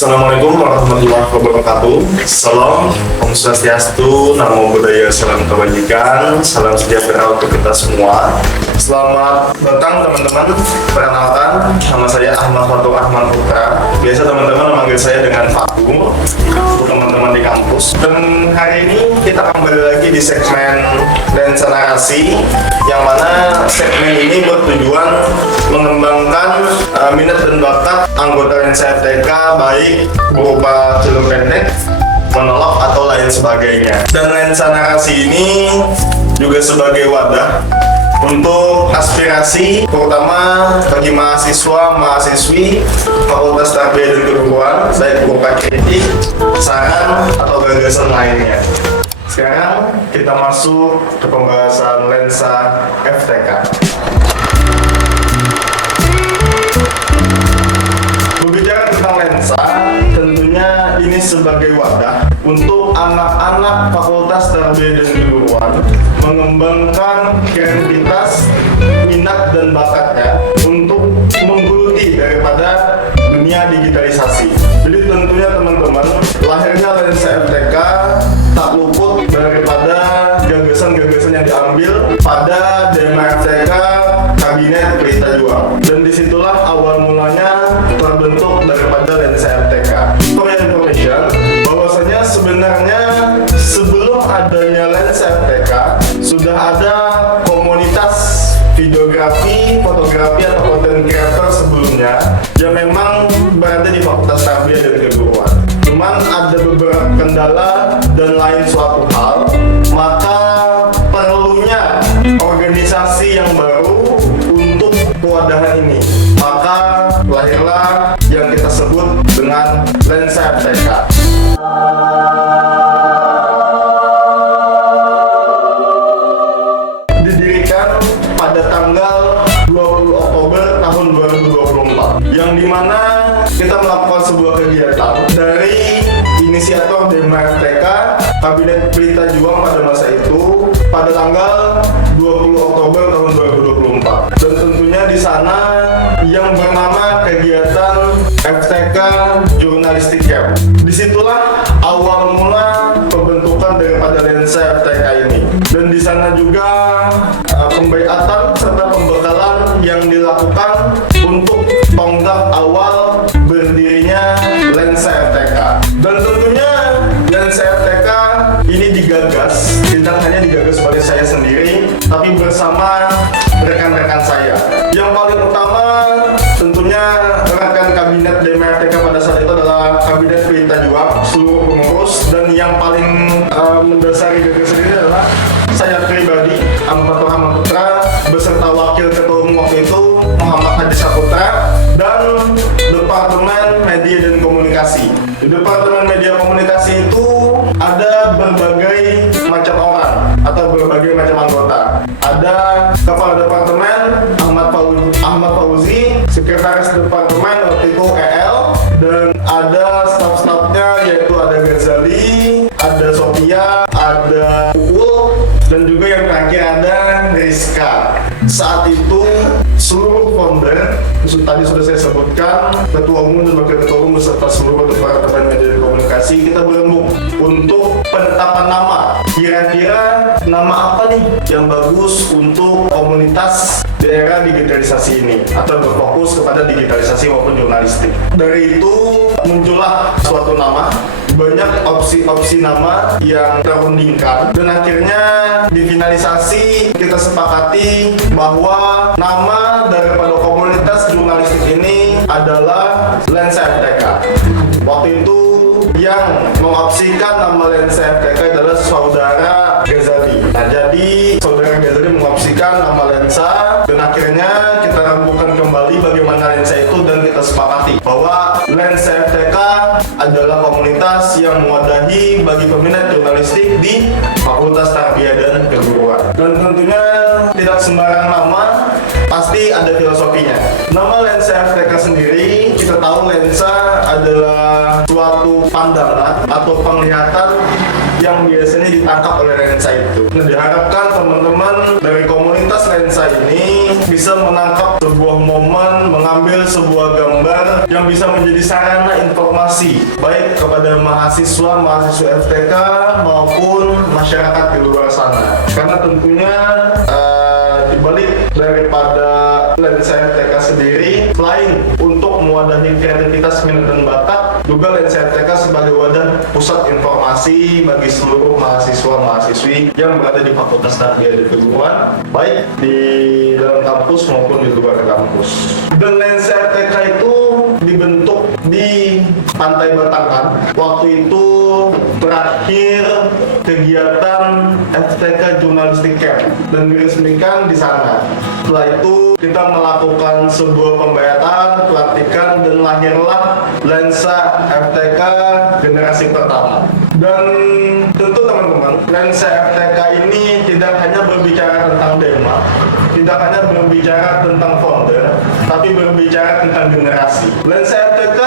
Assalamualaikum warahmatullahi wabarakatuh. Salam, Om Swastiastu, Namo Buddhaya, salam kebajikan, salam sejahtera untuk kita semua. Selamat datang teman-teman. Perkenalkan, nama saya Ahmad Fatur Ahmad Putra. Biasa teman-teman memanggil saya dengan Fatur untuk teman-teman di kampus. Dan hari ini kita kembali lagi di segmen lensa narasi, yang mana segmen ini bertujuan mengembangkan minat dan bakat anggota lensa FTK, baik berupa film pendek, monolog atau lain sebagainya. Dan lensa narasi ini juga sebagai wadah untuk aspirasi, terutama bagi mahasiswa, mahasiswi Fakultas Tarbiyah dan Keguruan, baik berupa kritik, saran atau gagasan lainnya. Sekarang kita masuk ke pembahasan lensa FTK. Berbicara tentang lensa, tentunya ini sebagai wadah untuk anak-anak Fakultas Tarbiyah dan Keguruan mengembangkan kreativitas, minat dan bakatnya untuk menggeluti daripada dunia digitalisasi. Jadi tentunya teman-teman, lahirnya lensa FTK tak luput daripada gagasan-gagasan yang diambil pada DMA FTK Kabinet Pelita Juang. Dan disitulah awal mulanya terbentuk daripada lensa FTK. For information, bahwasanya sebenarnya sebelum adanya lensa FTK sudah ada komunitas videografi, fotografi atau content creator sebelumnya yang memang berada di Fakultas Tarbiyah dan Keguruan. Cuman ada beberapa kendala dan lain suatu hal, maka perlunya organisasi yang baru untuk kewadahan ini. Maka lahirlah yang kita sebut dengan lensa FTK. Didirikan pada tanggal 20 Oktober tahun 2024, yang dimana kita melakukan sebuah kegiatan dari inisiator DMA FTK Kabinet Pelita Juang pada masa itu pada tanggal 20 Oktober tahun 2024. Dan tentunya di sana yang bernama kegiatan FTK Jurnalistik Camp. Disitulah awal mula pembentukan daripada lensa FTK ini. Dan di sana juga pembaiatan serta pembekalan yang dilakukan untuk tonggak awal berdirinya lensa FTK. Dan tentunya lensa FTK ini digagas, tidak hanya digagas oleh saya sendiri, tapi bersama rekan-rekan saya. Yang paling utama tentunya rekan kabinet DMA FTK pada saat itu adalah Kabinet Pelita Juang, seluruh pengurus, dan yang paling mendasari gagasan ini adalah saya pribadi, Ahmad Fatur Ahmad Putra, beserta wakil ketua umum waktu itu Muhammad Hadi Saputra, dan Departemen Media dan Komunikasi. Di Departemen Media Komunikasi itu ada berbagai macam orang atau berbagai macam anggota. Ada Kepala Departemen Ahmad Fauzi, Sekretaris Departemen waktu itu EL, dan ada staf-stafnya yaitu ada Ghazali, ada Sophia, ada Uul, dan juga yang terakhir ada Rizka. Saat itu seluruh founder, tadi sudah saya sebutkan, ketua umum dan wakil ketua umum beserta seluruh departemen media dan komunikasi, kita berembuk untuk penetapan nama. Kira-kira nama apa nih yang bagus untuk komunitas di era digitalisasi ini atau berfokus kepada digitalisasi maupun jurnalistik. Dari itu muncullah suatu nama, banyak opsi-opsi nama yang terundingkan, dan akhirnya difinalisasi, kita sepakati bahwa nama daripada komunitas jurnalistik ini adalah lensa FTK. Waktu itu yang mengopsikan nama lensa FTK adalah saudara Ghazali. Nah, jadi saudara Ghazali mengopsikan nama lensa, dan akhirnya kita rembukan kembali bagaimana lensa itu, dan kita sepakati bahwa lensa FTK adalah komunitas yang mewadahi bagi peminat jurnalistik di Fakultas Tarbiyah dan Keguruan. Dan tentunya tidak sembarang nama, pasti ada filosofinya. Nama lensa FTK sendiri, kita tahu lensa adalah suatu pandangan atau penglihatan yang biasanya ditangkap oleh lensa itu. Nah, diharapkan teman-teman dari komunitas lensa ini bisa menangkap sebuah momen, mengambil sebuah gambar yang bisa menjadi sarana informasi baik kepada mahasiswa FTK maupun masyarakat di luar sana. Karena tentunya dibalik daripada lensa FTK sendiri, selain untuk mewadahi kreativitas, minat dan bakat, juga lensa FTK sebagai wadah pusat informasi bagi seluruh mahasiswa-mahasiswi yang berada di Fakultas Tarbiyah dan Keguruan, baik di dalam kampus maupun di luar kampus. Dan lensa FTK itu dibentuk di Pantai Batangan. Waktu itu terakhir kegiatan FTK Journalistic Camp dan diresmikan di sana. Setelah itu kita melakukan sebuah pembayatan, pelantikan, dan lahirlah lensa FTK generasi pertama. Dan tentu teman-teman, lensa FTK ini tidak hanya berbicara tentang Dema, tidak hanya berbicara tentang founder, tapi berbicara tentang generasi. Lensa FTK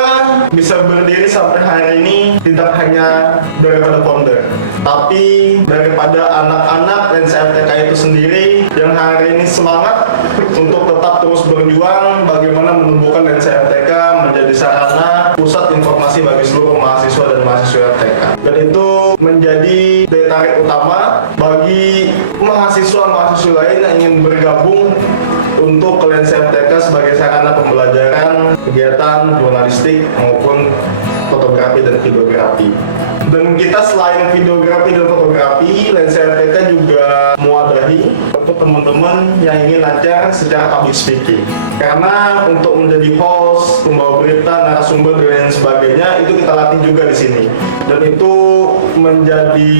bisa berdiri sampai hari ini tidak hanya daripada founder, tapi daripada anak-anak lensa FTK itu sendiri yang hari ini semangat untuk tetap terus berjuang bagaimana menumbuhkan lensa FTK menjadi sarana pusat informasi bagi seluruh mahasiswa dan mahasiswa FTK. Dan itu menjadi daya tarik utama bagi mahasiswa-mahasiswa lain yang ingin bergabung untuk ke lensa FTK sebagai sarana pembelajaran kegiatan jurnalistik maupun fotografi dan videografi. Dan kita selain videografi dan fotografi, lensa FTK juga mewadahi untuk teman-teman yang ingin lancar secara public speaking. Karena untuk menjadi host, pembawa berita, narasumber dan lain sebagainya itu kita latih juga di sini. Dan itu menjadi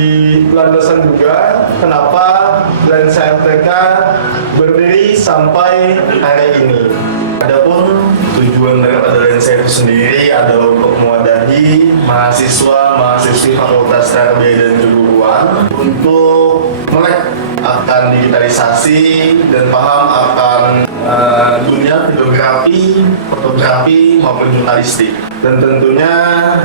landasan juga kenapa lensa FTK berdiri sampai hari ini. Adapun tujuan daripada lensa itu sendiri adalah untuk mewadahi mahasiswa-mahasiswi Fakultas Tarbiyah dan Keguruan untuk melek akan digitalisasi dan paham akan dunia videografi, fotografi maupun jurnalistik. Dan tentunya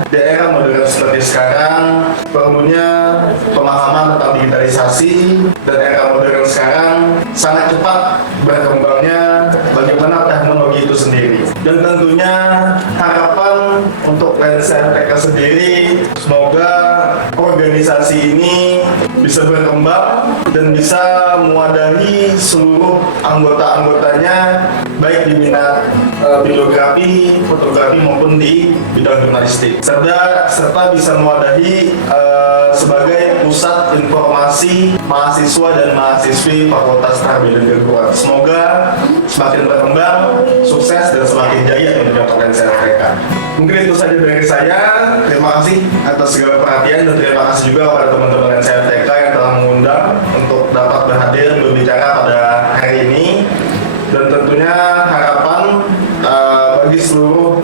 di era modern seperti sekarang perlunya pemahaman tentang digitalisasi, dan era modern sekarang sangat cepat berkembangnya bagaimana teknologi itu sendiri. Dan tentunya harapan untuk lensa FTK sendiri, semoga organisasi ini bisa berkembang dan bisa mewadahi seluruh anggota-anggotanya baik di minat videografi, fotografi maupun di bidang jurnalistik, serta bisa mewadahi sebagai pusat informasi mahasiswa dan mahasiswi Fakultas Tarbiyah dan Keguruan. Semoga semakin berkembang, sukses dan semakin jaya menjadi lensa FTK. Mungkin itu saja dari saya. Terima kasih atas segala perhatian dan terima kasih juga kepada teman-teman lensa FTK yang telah mengundang untuk dapat berhadir berbicara pada hari ini. Dan tentunya harapan bagi seluruh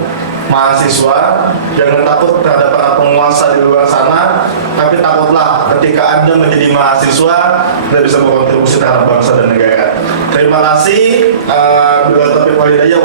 mahasiswa, jangan takut terhadap para penguasa di luar sana, tapi takutlah ketika Anda menjadi mahasiswa dan bisa berkontribusi terhadap bangsa dan negara. Terima kasih. Bila taufiq wal hidayah.